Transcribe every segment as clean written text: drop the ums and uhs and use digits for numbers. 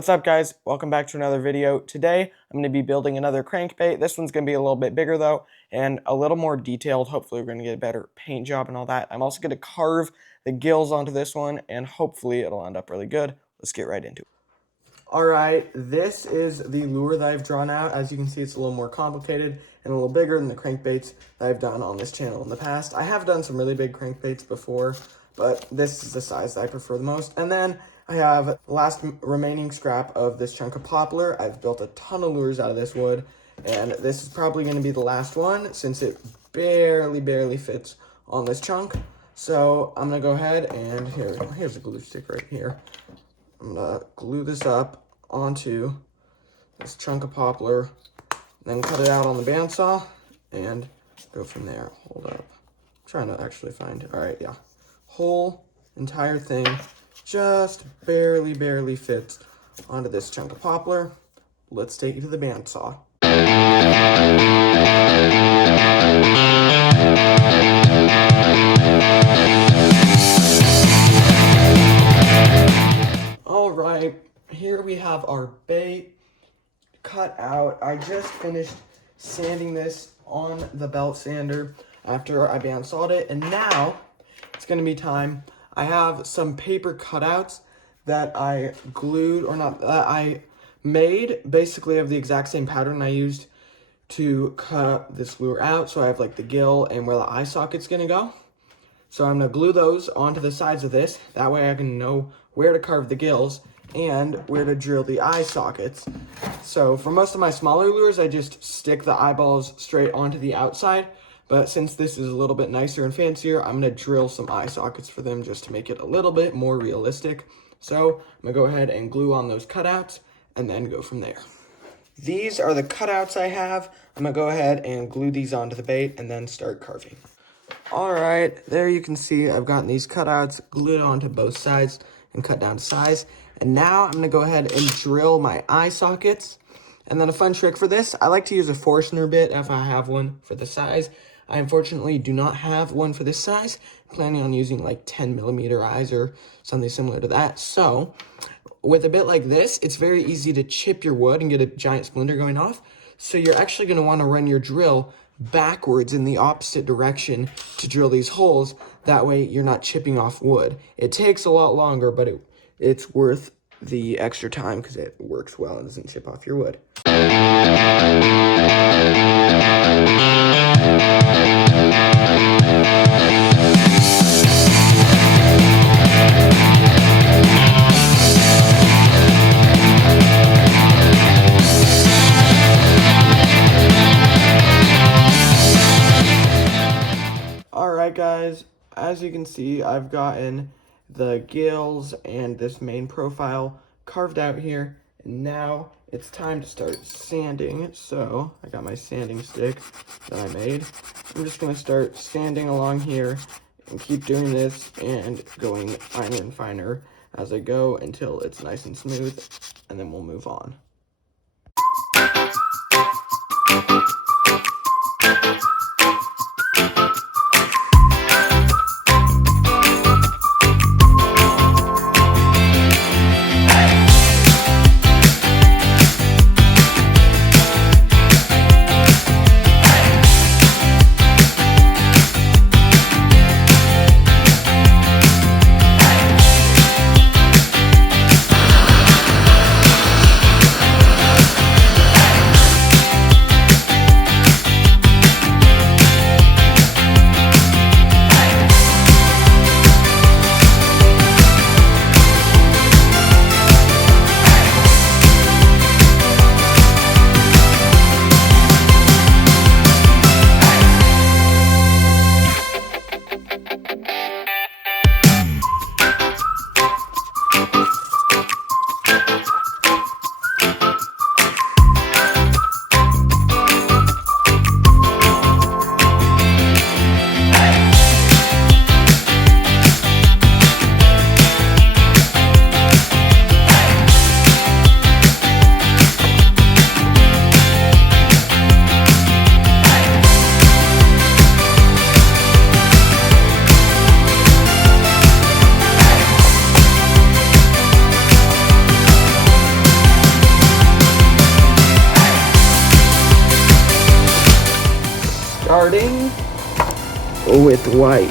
What's up, guys? Welcome back to another video. Today I'm going to be building another crankbait. This one's going to be a little bit bigger though and a little more detailed. Hopefully we're going to get a better paint job and all that. I'm also going to carve the gills onto this one and hopefully it'll end up really good. Let's get right into it. Alright, this is the lure that I've drawn out. As you can see, it's a little more complicated and a little bigger than the crankbaits that I've done on this channel in the past. I have done some really big crankbaits before, but this is the size that I prefer the most. And then I have the last remaining scrap of this chunk of poplar. I've built a ton of lures out of this wood, and this is probably going to be the last one since it barely fits on this chunk. So I'm going to go ahead and here's a glue stick right here. I'm going to glue this up onto this chunk of poplar, then cut it out on the bandsaw and go from there. Hold up. I'm trying to actually find, all right, yeah. Whole entire thing just barely fits onto this chunk of poplar. Let's take it to the bandsaw. All right, here we have our bait cut out. I just finished sanding this on the belt sander after I bandsawed it, and now it's gonna be time. I have some paper cutouts that I glued, or not, that I made basically of the exact same pattern I used to cut this lure out. So I have like the gill and where the eye socket's gonna go. So I'm gonna glue those onto the sides of this. That way I can know where to carve the gills and where to drill the eye sockets. So for most of my smaller lures, I just stick the eyeballs straight onto the outside. But since this is a little bit nicer and fancier, I'm going to drill some eye sockets for them just to make it a little bit more realistic. So I'm going to go ahead and glue on those cutouts and then go from there. These are the cutouts I have. I'm going to go ahead and glue these onto the bait and then start carving. All right, there you can see I've gotten these cutouts glued onto both sides and cut down to size. And now I'm going to go ahead and drill my eye sockets. And then a fun trick for this, I like to use a Forstner bit if I have one for the size. I unfortunately do not have one for this size. I'm planning on using like 10mm eyes or something similar to that. So with a bit like this, it's very easy to chip your wood and get a giant splinter going off. So you're actually going to want to run your drill backwards in the opposite direction to drill these holes. That way you're not chipping off wood. It takes a lot longer, but it's worth the extra time because it works well and doesn't chip off your wood. Alright guys, as you can see, I've gotten the gills and this main profile carved out here, and now it's time to start sanding. So I got my sanding stick that I made. I'm just going to start sanding along here and keep doing this and going finer and finer as I go until it's nice and smooth, and then we'll move on. with white.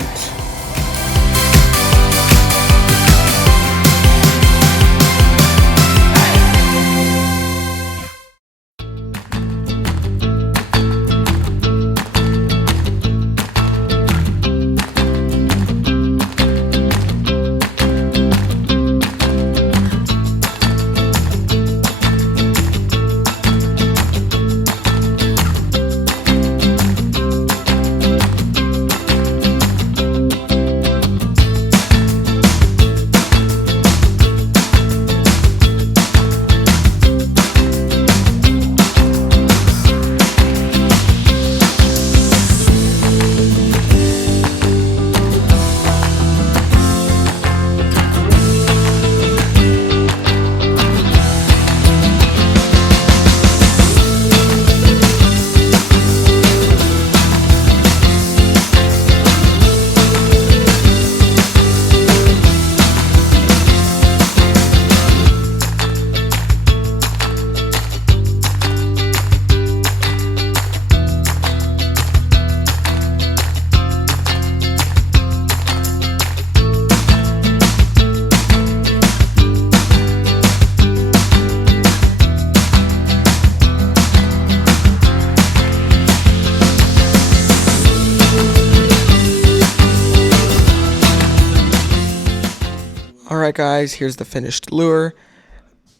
Alright guys, here's the finished lure.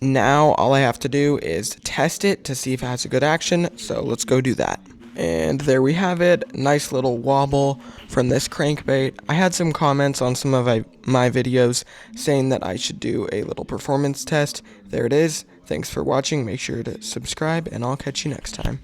Now all I have to do is test it to see if it has a good action, so let's go do that. And there we have it, nice little wobble from this crankbait. I had some comments on some of my videos saying that I should do a little performance test. There it is. Thanks for watching, make sure to subscribe, and I'll catch you next time.